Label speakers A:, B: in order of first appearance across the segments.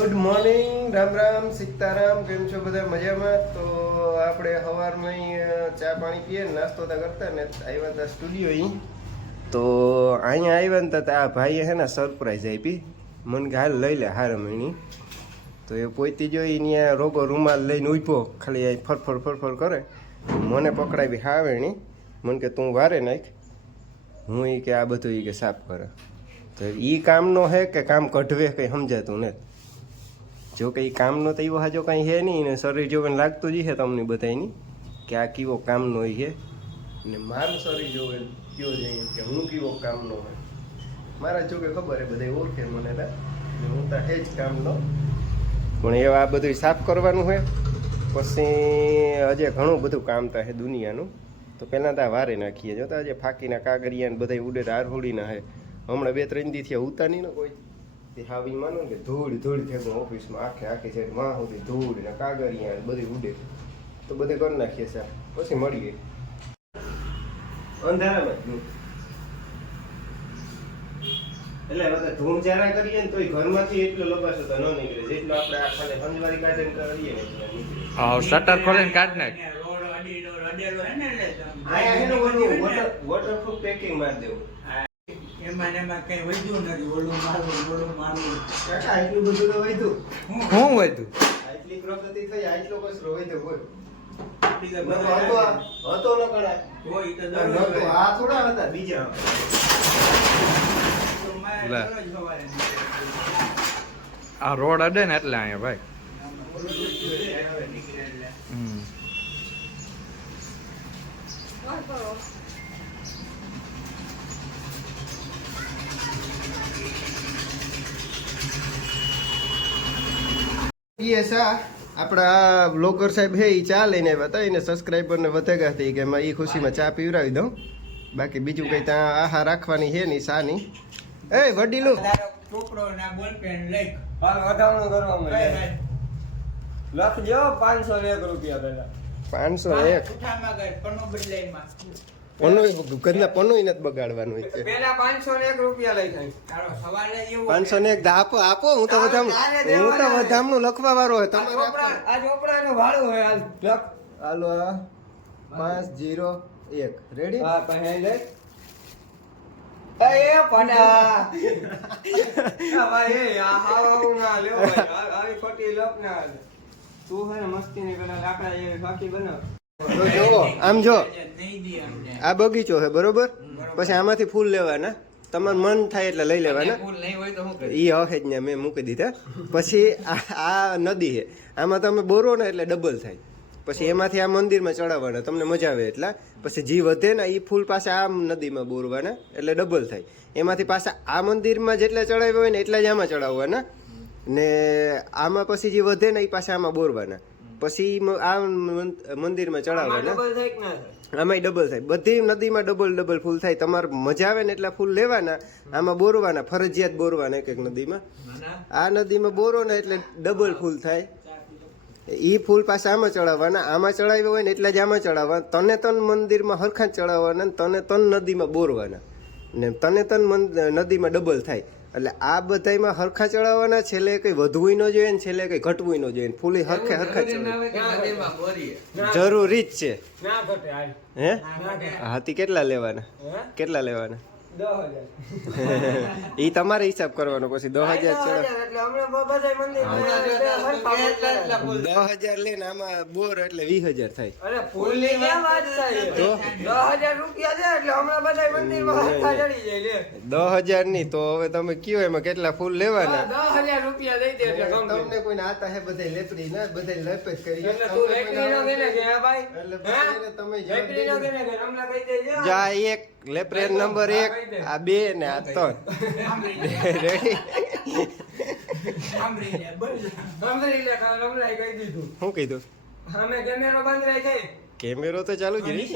A: Good morning Ram Ram, Sitaram, કેમ છો બધા? મજામાં? તો આપણે સવારમાં ચા પાણી પીએ, નાસ્તો તા કરતા ને આવ્યા હતા સ્ટુડિયો અહીં તો અહીંયા આવ્યા ને તો આ ભાઈએ હે ને સરપ્રાઈઝ આપી. મને કે, હાલ લઈ લે હાર મહિની તો એ પોતી જોઈ ત્યાં રોગો રૂમાલ લઈને ઊભો, ખાલી અહીં ફરફર ફરફર કરે. મને પકડાવી હાવેણી મને કે, તું વારે નાખ. હું એ કે, આ બધું એ કે સાફ કરે. તો એ કામનો હે કે કામ કઢવે કંઈ સમજાતું નથી. જો કંઈ કામનો તો એવો હાજો કાંઈ હે નહીં ને શરીર જોવે લાગતું જ છે તમને બધાયની કે આ કેવો કામનો છે ને મારું શરીર જોવે કયો છે કે હું કેવો કામનો હોય. મારા જોકે ખબર હે બધા ઓળખે મને ને હું તો એ જ કામનો. પણ એવા આ બધું સાફ કરવાનું હોય પછી હજે ઘણું બધું કામ થાય છે દુનિયાનું. તો પહેલાં તો આ વારે નાખીએ. જોતા હજે ફાકીના કાગરિયા ને બધા ઉડે હારહોડીના હે. હમણાં બે ત્રણ દીથી થયા ઉતાની ને કોઈ. તે હાવી માનો કે ધૂળ ધૂળ થયો ઓફિસમાં આખે આખી છે માં સુધી ધૂળ ને કાગળિયા બધી ઉડે. તો બધે કરી નાખીએ સર પછી મળીએ. અંધારામાં એટલે બધા ધૂમ ચારા કરીએ ને તોય ઘરમાંથી એટલો લબાસો તો ન નીકળે. જેટલો આપણે આખાને ખાલી હંજવારી કાઢે ને કરીએ ને એટલો
B: હા શટર ખોલીને કાઢ નાખ.
A: આયા એનું વોટર વોટરપ્રૂફ પેકિંગ માર દેવું. કાકા આટલું બધું તો વૈધું
B: હું? વધુ
A: આટલી પ્રગતિ થઈ આટલો કચરો વૈધો બોલ. નતો હતો આ- હતો ન કણાય આ થોડા હતા બીજા.
B: આ રોડ અડે ને એટલે અહીંયા ભાઈ. હમ.
A: એ સા આપણા બ્લોગર સાહેબ હે એ ચા લઈને આવ્યા હતા. એને સબસ્ક્રાઈબરને વધેગા હતી કે એમાં ઈ ખુશીમાં ચા પીવડાવી દઉં. બાકી બીજું કંઈ ત્યાં આહા રાખવાની છે નહીં સા ની એ વડીલું.
C: લખજો પાંચસો એક રૂપિયા પેલા
A: પાંચસો એક. પન્નું ગંદા પન્નું નથી બગાડવાનું છે
C: પેલા પાંચસો ને એક રૂપિયા લઈ થાય
A: પાંચસો ને એક આપો આપો હું તો વધામણું હું તો લખવા વાળો હોય તમારે
C: આ ચોપડા ભાડું હોય હાલ. લખ.
A: હાલો પાંચ જીરો એક. રેડી
C: હા લે. એ પડા ભાઈ એ આ હાવ ના લેવો આવી ખોટી ના તું હે મસ્તી ની પેલા લાકડા ફાકી બનાવ.
A: આમ જો. આ બગીચો છે બરોબર? પછી આમાંથી ફૂલ લેવાના. તમારું મન થાય એટલે લઈ લેવાના. ઈ હશે જ ને મેં મૂકી દીધા. પછી આ આ નદી છે. આમાં તમે બોરો ને એટલે ડબલ થાય. પછી એમાંથી આ મંદિરમાં ચડાવવાના. તમને મજા આવે એટલા. પછી જી વધે ને એ ફૂલ પાસે આ નદીમાં બોરવાના એટલે ડબલ થાય. એમાંથી પાછા આ મંદિરમાં જેટલા ચડાવ્યા હોય ને એટલા જ આમાં ચડાવવાના. ને આમાં પછી જે વધે ને એ પાછા આમાં બોરવાના. પછી આ મંદિરમાં ચડાવવાના આમાંય ડબલ થાય. બધી નદીમાં ડબલ ડબલ ફૂલ થાય. તમારે મજા આવે ને એટલા ફૂલ લેવાના. આમાં બોરવાના ફરજિયાત બોરવાના એક એક નદીમાં આ નદીમાં બોરો ને એટલે ડબલ ફૂલ થાય. એ ફૂલ પાસે આમાં ચડાવવાના. આમાં ચડાવ્યો હોય ને એટલા જ આમાં ચડાવવાના. તને તન મંદિરમાં હરખા જ ચડાવવાના તને તન નદીમાં બોરવાના. ને તને તન નદીમાં ડબલ થાય. એટલે આ બધાયમાં હરખા ચડાવવાના છેલ્લે કઈ વધવું ન જોઈએ ને છેલ્લે કઈ ઘટવું ન જોઈએ ફૂલી હરખે હરખા ચડાવે. જરૂરી જ છે.
C: ના ઘટે હાલ.
A: હે? હાથી કેટલા લેવાના? કેટલા લેવાના? ઈ તમારે હિસાબ કરવાનો પછી દસ હજાર
C: દસ હજાર એટલે હમણાં બ- બધાય મંદિર
A: દસ હજાર લઈને આમાં બોર એટલે વીસ હજાર થાય.
C: અરે ફૂલની વાત દસ હજાર રૂપિયા છે એટલે હમણાં બધાય મંદિરમાં હરખા ચડી જાય લે
A: દસ હજારની તો હવે તમે કયો એમાં કેટલા ફૂલ લેવાના? તમને કોઈ આતા હે બધા લેપડી ના બધા લેપ જ કરી તમે. જા એક લેપરેન નંબર એક. આ બે ને આ ત્રણ. રેડી શું કીધું?
C: અમે કેમેરો બંધ રાખે
A: કેમેરો તો ચાલુ જ રહી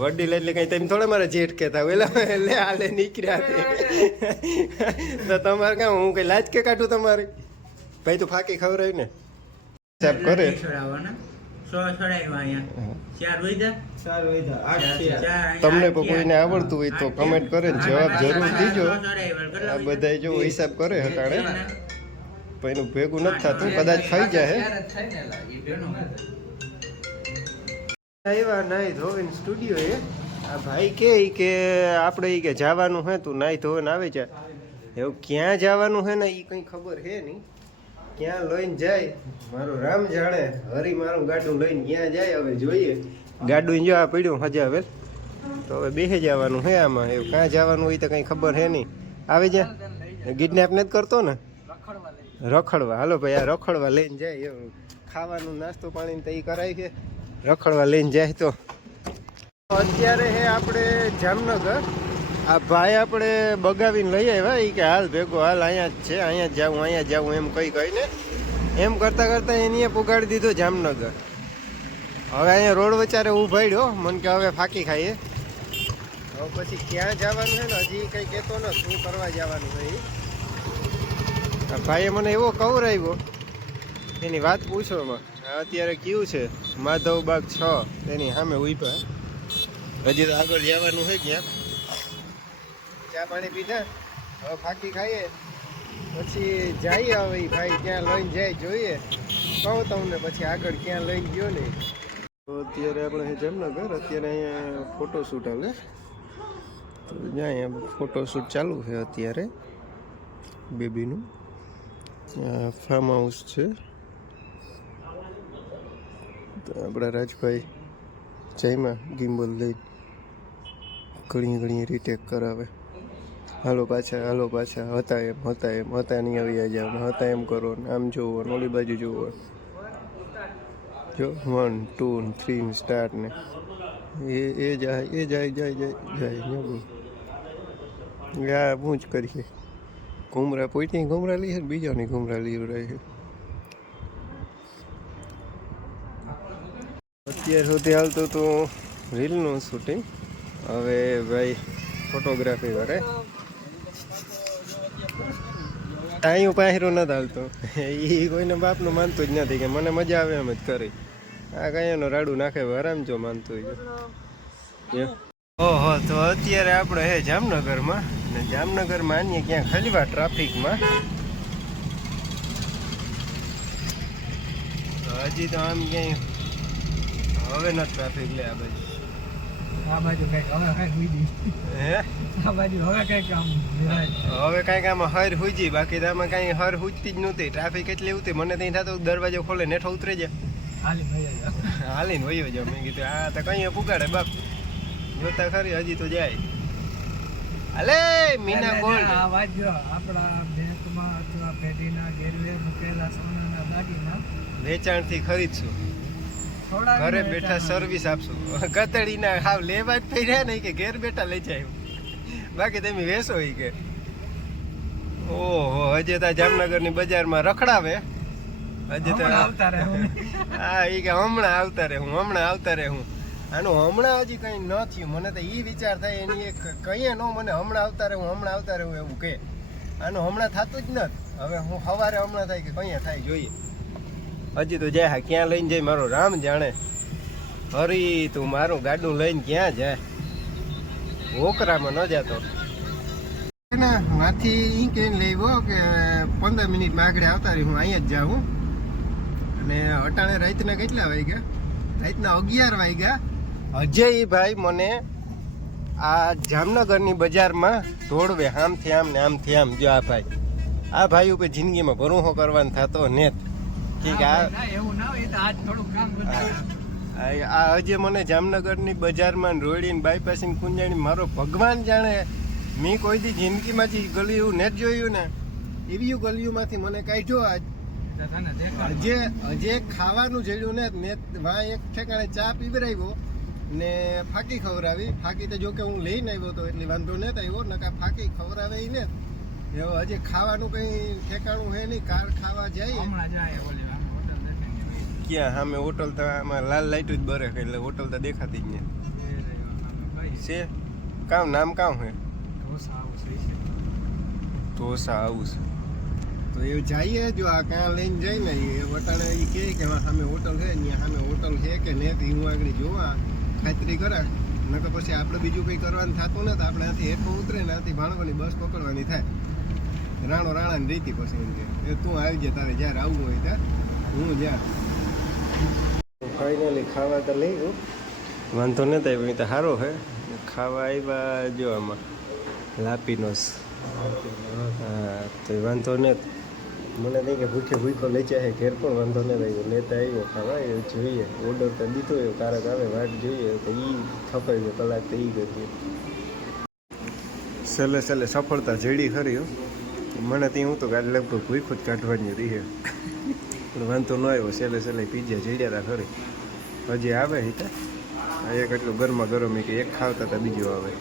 C: વડીલ ખબર
A: એટલે કઈ તમે થોડા મારા જેઠ કહેતા વેલા એટલે હાલે નીકળ્યા તે. તો તમારે કામ હું કઈ લાજ કે કાઢું તમારે? ભાઈ તું ફાકી ખવડાવી ને. સાહેબ કરે તમને કોઈને આવડતું હોય તો કમેન્ટ કરે ને જવાબ જરૂર દીજો. આ? બધા જો હિસાબ કરે હટાડે. પણ એનું ભેગું નથી થતું કદાચ થઈ જાય આવ્યા નાઈ ધોઈને સ્ટુડિયો એ. આ ભાઈ કે કે આપણે કે જવાનું હે તું નાઈ ધોઈને આવે છે એવું ક્યાં જવાનું હે ને એ કંઈ ખબર હે નહીં. ક્યાં લઈને જાય? મારું રામ જાણે. હરી મારું ગાડું લઈને ક્યાં જાય? હવે જોઈએ. ગાડું જો પડ્યું હવે. તો હવે બેસી જવાનું હે આમાં. એવું ક્યાં જવાનું હોય તો કંઈ ખબર હે નહીં. આવી જા. કિડનેપ નથી કરતો ને? રખડવા. હાલો ભાઈ, આ રખડવા લઈને જાય. એવું ખાવાનું, નાસ્તો પાણી તો એ કરાય કે રખડવા લઈને જાય તો. અત્યારે હે આપણે જામનગર. આ ભાઈ આપણે બગાવીને લઈ આવ્યા. એ કે હાલ ભેગો, હાલ અહીંયા જ છે, અહીંયા જાઉં અહીંયા જાઉં એમ કહી કહીને. એમ કરતાં કરતાં એની પુગાડી દીધો જામનગર. હવે અહીંયા રોડ વચારે ઉભાડ્યો. મને કે હવે ફાકી ખાઈએ. હવે પછી ક્યાં જવાનું છે ને હજી કંઈ કહેતો ન શું કરવા જવાનું છે એ ભાઈએ મને એવો કવરાવ્યો. એની વાત પૂછો એમાં અત્યારે કયું છે? માધવબાગ છ. તેની સામે ઊભા હજી તો આગળ જવાનું છે ક્યાં ચા પાણી પીધા. હવે ફાકી ખાઈએ. પછી જઈએ હવે ભાઈ ક્યાં લઈને જાય જોઈએ. કહું તમને પછી આગળ ક્યાં લઈને ગયો ને. તો અત્યારે આપણે જામનગર, અત્યારે અહીંયા ફોટોશૂટ હાલે. તો જ્યાં ફોટોશૂટ ચાલુ છે અત્યારે, બેબીનું. ફાર્મ હાઉસ છે. તો આપણા રાજભાઈ જયમાં ગિમ્બલ લઈ ઘણી ઘણી રીટેક કરાવે. હાલો પાછા હાલો પાછા. હતા એમ હતા એમ, હતા નહીં આવી જાવ હતા એમ કરો ને આમ જોવો ઓલી બાજુ જોવો જો વન ટુ થ્રી સ્ટાર્ટ ને એ એ જાય એ જાય જાય જાય જાય યા, હું જ કરીએ. ઘુમરા પોઈટી ઘુમરા લઈએ બીજાની ઘુમરા રહી છે? અત્યાર સુધી હાલતું હતું રીલનું શૂટિંગ. હવે ભાઈ ફોટોગ્રાફી કરે ટાઈમ પાહેરું નથી હાલતો એ કોઈને બાપનું માનતું જ નથી કે મને મજા આવે એમ જ કરી. આ કાંઈ એનો રાડું નાખે આરામ જો માનતું હોય ઓહો તો અત્યારે આપણે હે જામનગરમાં. ને જામનગરમાં આનીએ ક્યાં ખલીવા ટ્રાફિકમાં. હજી તો આમ ક્યાંય હવે નથી ટ્રાફિક લે આ બાજુ.
D: આ બાજુ કંઈક હવે કંઈક ઉડી
A: હે?
D: આ બાજુ હવે કંઈક આમ
A: હવે કાંઈક આમાં હર હુજી બાકી આમાં કાંઈ હર હુજતી જ નહોતી. ટ્રાફિક એટલી ઉતી મને ત્યાં થતું દરવાજો ખોલે નેઠો ઉતરે
D: જાઓ.
A: હાલીને વયો જાવ મેં કીધું આ તો કઈ પુગાડે બાપ. જોતા ખરી હજી તો જાય. અલે મીના ગોલ્ડ.
D: આ જો આપણા બેંકમાં અથવા પેઢીના ગેરવે મૂકેલા સોનાના દાગીના
A: વેચાણથી ખરીદશું. ઘરે બેઠા સર્વિસ આપશું. કતડીના હાવ લેવા જ પર્યા નહીં કે ઘેર બેઠા લઈ જાય બાકી તમે વેસો ઈ કે. ઓહો હજે તા જામનગરની બજારમાં રખડાવે. હજે તો
D: આવતા રહે હા.
A: ઈ કે હમણાં આવતા રહે હું હમણાં આવતા રહે હું. આનું હમણાં હજી કઈ ન થયું. મને તો ઈ વિચાર થાય એની એક કહીએ ન મને હમણાં આવતા રહે હું હમણાં આવતા રહે એવું કે. આનું હમણાં થતું જ નથી. હવે હું સવારે હમણાં થાય કે કઅહીંયા થાય જોઈએ. હજી તો જાય હા, ક્યાં લઈને જાય મારો રામ જાણે. હરી તું મારું ગાડું લઈને ક્યાં જાય? ઓકરામાં ન જાતો. માથી ઈ કહીને લેવો કે પંદર મિનિટ આગળ આવતા રહી, હું અહીંયા જ જાઉં અને અટાણે રાતના કેટલા વાગ્યા? રાતના અગિયાર વાગ્યા. અજય ભાઈ મને આ જામનગરની બજારમાં દોડવે આમથી આમ ને આમથી આમ. જો આ ભાઈ આ ભાઈ ઉપર જિંદગીમાં ભરૂહો કરવાનો થતો નેત. ઠીક આ
D: એવું ના હોય તો આજ થોડું કામ.
A: આ હજે મને જામનગરની બજારમાં રોડીને બાયપાસીને કુંજાણી મારો ભગવાન જાણે. મેં કોઈ દી જિંદગીમાંથી ગલિયું નેટ જોયું ને. એવી ગલિયુંમાંથી મને કાઢ્યો આજ. હજે હજે ખાવાનું જડ્યું ને મેં વાં એક ઠેકાણે ચા પીવરાવ્યો ને ફાકી ખવડાવી. ફાકી તો જો કે હું લઈને આવ્યો તો એટલે વાંધો નહોતો આવ્યો નકા ફાકી ખવડાવે ને. એવો હજે ખાવાનું કઈ ઠેકાણું હે નહીં કાર ખાવા જાય
D: હમણાં જાય ઓલી આમ હોટલ દેખાય ને
A: ક્યાં? સામે હોટલ તો આમાં લાલ લાઈટ જ બરે એટલે હોટલ તો દેખાતી જ નહીં. છે? કામ નામ કામ હે
D: ઢોસા આવું છે
A: તો તો એ જઈએ જો આ ક્યાં લઈને જાય ને એ વટાણે એ કહે કે સામે હોટલ છે ત્યાં સામે હોટલ છે કે નહીં તો હું આગળ જોવા ખાતરી કરે નકર પછી આપણે બીજું કંઈ કરવાનું થતું ને તો આપણે આથી હેઠું ઉતરે ને આથી ભાણવાની બસ પકડવાની થાય. રાણો રાણાની રીતિ પછી એમ કે તું આવી જાય તારે જ્યારે આવવું હોય ત્યાં હું જ્યાં ફાઇનલી ખાવા તો લઈ ગયું. વાંધો નથી આવ્યો તો સારો હે. ખાવા આવ્યા જો આમાં, લાપીનોસ. હા, તો વાંધો ન મને નહીં કે ભૂખે ભૂખો લઈ જાય ઘેર પણ વાંધો ન રહ્યો લેતા આવ્યો ખાવા, એ જોઈએ. ઓર્ડર તો દીધો એવો કારક આવે, વાટ જોઈએ. તો એ થપાઈ ગયો, કલાક તો એ ગયો છેલ્લે છેલ્લે સફળતા જેડી ખરી મને ત્યાં હું તો લગભગ ભૂખો જ કાઢવાની રહી પણ વાંધો ન આવ્યો. સેલે છેલ્લે પીઝા ચડ્યા હતા ખરી હજી આવે હિતા? એક એટલું ગરમા ગરમ કે એક ખાવતા હતા બીજું આવે.